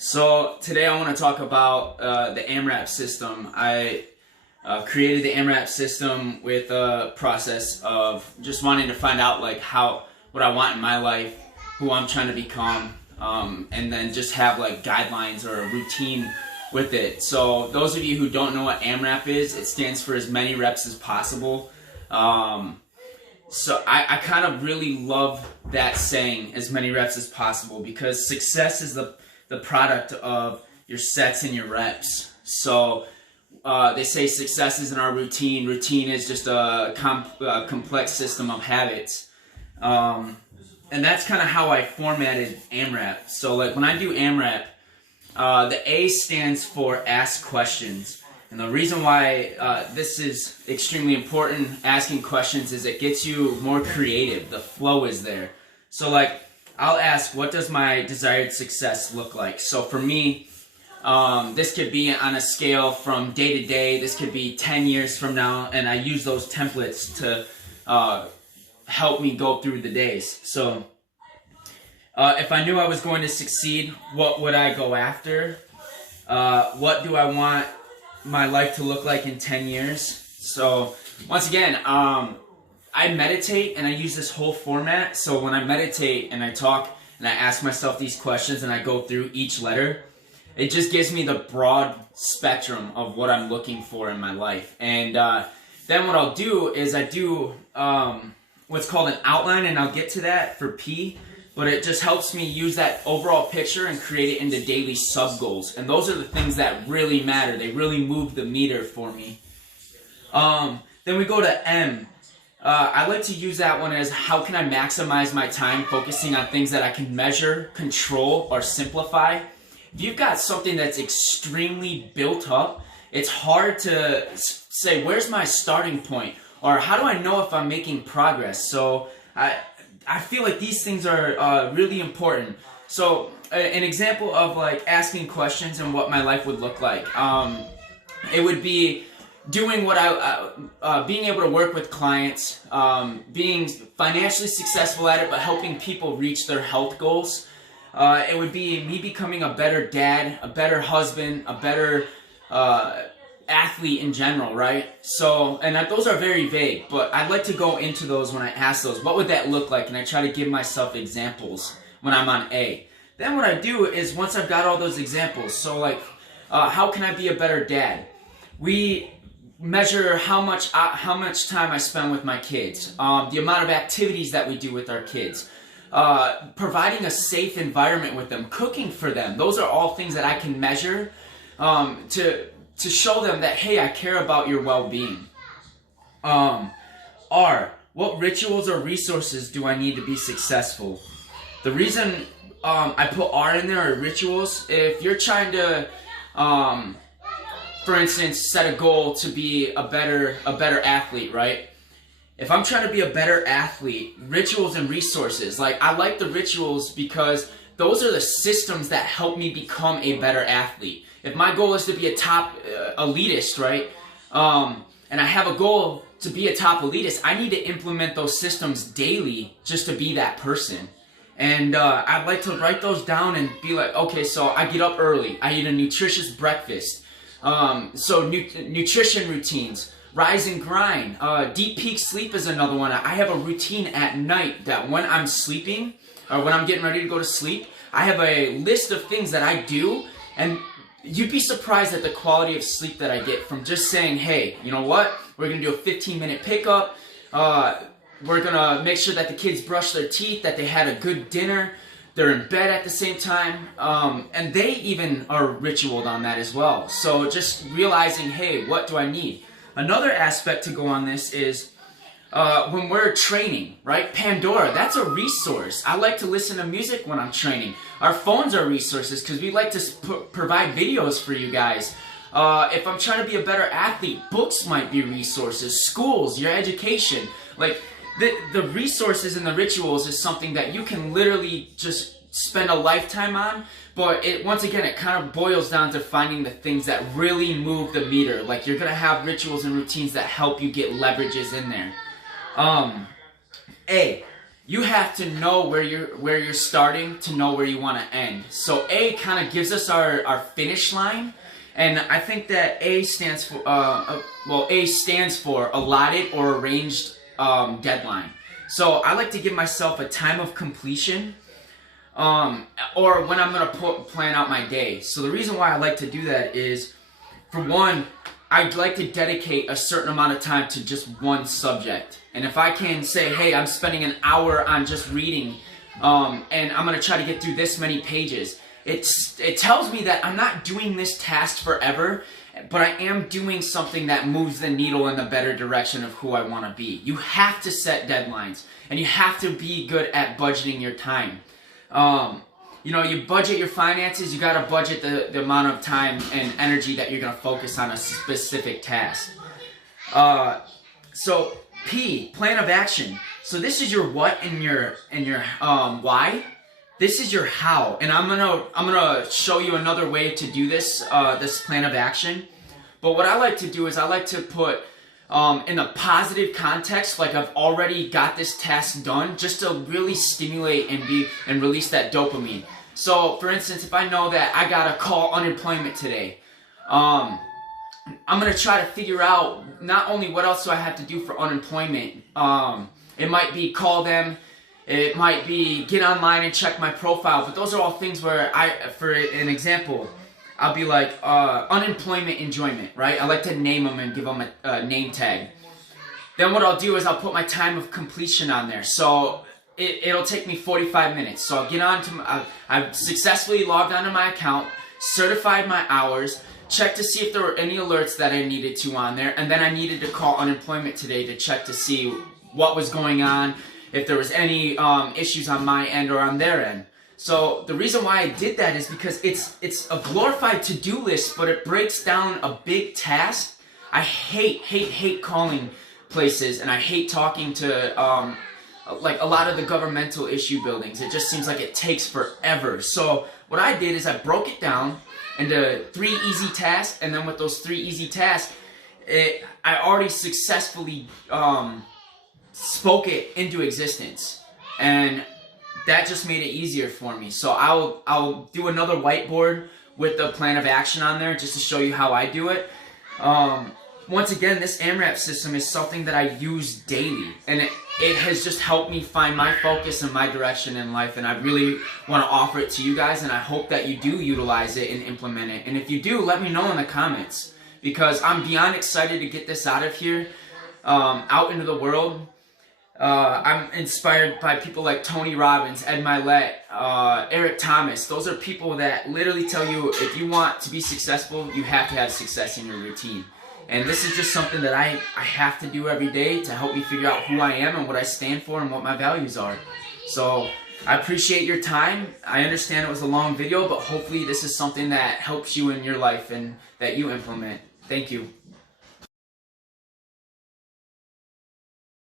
So today I want to talk about the AMRAP system. I created the AMRAP system with a process of just wanting to find out what I want in my life, who I'm trying to become, and then just have like guidelines or a routine with it. So those of you who don't know what AMRAP is, it stands for as many reps as possible. So I kind of really love that saying, as many reps as possible, because success is the product of your sets and your reps. So they say success isn't our routine. Routine is just a complex system of habits. And that's kind of how I formatted AMRAP. So like when I do AMRAP, the A stands for ask questions. And the reason why this is extremely important, asking questions, is it gets you more creative. The flow is there. So like, I'll ask, what does my desired success look like? So for me, this could be on a scale from day to day. This could be 10 years from now, and I use those templates to help me go through the days. So if I knew I was going to succeed, what would I go after? What do I want my life to look like in 10 years? So once again, I meditate and I use this whole format. So when I meditate and I talk and I ask myself these questions and I go through each letter, it just gives me the broad spectrum of what I'm looking for in my life. And then what I'll do is I do what's called an outline, and I'll get to that for P, but it just helps me use that overall picture and create it into daily sub-goals. And those are the things that really matter. They really move the meter for me. Then we go to M. I like to use that one as how can I maximize my time, focusing on things that I can measure, control, or simplify. If you've got something that's extremely built up, it's hard to say, where's my starting point? Or how do I know if I'm making progress? So I feel like these things are really important. So an example of like asking questions and what my life would look like. It would be doing what being able to work with clients, being financially successful at it, but helping people reach their health goals. It would be me becoming a better dad, a better husband, a better athlete in general, right? So, and those are very vague, but I'd like to go into those when I ask those. What would that look like? And I try to give myself examples when I'm on A. Then what I do is, once I've got all those examples, so like, how can I be a better dad? We measure how much time I spend with my kids, the amount of activities that we do with our kids, providing a safe environment with them, cooking for them. Those are all things that I can measure to show them that, hey, I care about your well-being. R, what rituals or resources do I need to be successful? The reason I put R in there, or rituals, if you're trying to for instance, set a goal to be a better athlete, right? If I'm trying to be a better athlete, rituals and resources, like I like the rituals because those are the systems that help me become a better athlete. If my goal is to be a top elitist, right? And I have a goal to be a top elitist, I need to implement those systems daily just to be that person. And I'd like to write those down and be like, okay, so I get up early, I eat a nutritious breakfast. So nutrition routines, rise and grind, deep peak sleep is another one. I have a routine at night that when I'm sleeping, or when I'm getting ready to go to sleep, I have a list of things that I do, and you'd be surprised at the quality of sleep that I get from just saying, hey, you know what, we're going to do a 15-minute pickup, we're going to make sure that the kids brush their teeth, that they had a good dinner, they're in bed at the same time, and they even are ritualed on that as well. So just realizing, hey, what do I need? Another aspect to go on this is when we're training, right? Pandora, that's a resource. I like to listen to music when I'm training. Our phones are resources because we like to provide videos for you guys. If I'm trying to be a better athlete, books might be resources. Schools, your education, like the resources and the rituals is something that you can literally just spend a lifetime on, but once again, it kind of boils down to finding the things that really move the meter. Like you're going to have rituals and routines that help you get leverages in there. A, you have to know where you're starting to know where you want to end. So A kind of gives us our finish line, and I think that A stands for A stands for allotted or arranged deadline. So I like to give myself a time of completion, or when I'm gonna plan out my day. So the reason why I like to do that is, for one, I'd like to dedicate a certain amount of time to just one subject. And if I can say, hey, I'm spending an hour on just reading, and I'm going to try to get through this many pages, it tells me that I'm not doing this task forever, but I am doing something that moves the needle in the better direction of who I want to be. You have to set deadlines, and you have to be good at budgeting your time. You know, you budget your finances, you gotta budget the amount of time and energy that you're gonna focus on a specific task. So P, plan of action. So this is your what and your why. This is your how, and I'm gonna show you another way to do this this plan of action. But what I like to do is I like to put in a positive context, like I've already got this task done, just to really stimulate and release that dopamine. So, for instance, if I know that I gotta call unemployment today, I'm gonna try to figure out not only what else do I have to do for unemployment. It might be call them, it might be get online and check my profile, but those are all things where for an example, I'll be like, unemployment enjoyment, right? I like to name them and give them a name tag. Then what I'll do is I'll put my time of completion on there. So it'll take me 45 minutes. So I'll get on to, I've successfully logged onto my account, certified my hours, checked to see if there were any alerts that I needed to on there, and then I needed to call unemployment today to check to see what was going on, if there was any issues on my end or on their end. So the reason why I did that is because it's a glorified to-do list, but it breaks down a big task. I hate calling places, and I hate talking to like a lot of the governmental issue buildings. It just seems like it takes forever. So what I did is I broke it down into 3 easy tasks, and then with those 3 easy tasks, I already successfully spoke it into existence, and that just made it easier for me. So I'll do another whiteboard with the plan of action on there just to show you how I do it. Once again, this AMRAP system is something that I use daily, and it has just helped me find my focus and my direction in life, and I really want to offer it to you guys, and I hope that you do utilize it and implement it. And if you do, let me know in the comments, because I'm beyond excited to get this out of here, out into the world. I'm inspired by people like Tony Robbins, Ed Milet, Eric Thomas. Those are people that literally tell you if you want to be successful, you have to have success in your routine. And this is just something that I have to do every day to help me figure out who I am and what I stand for and what my values are. So I appreciate your time. I understand it was a long video, but hopefully this is something that helps you in your life and that you implement. Thank you.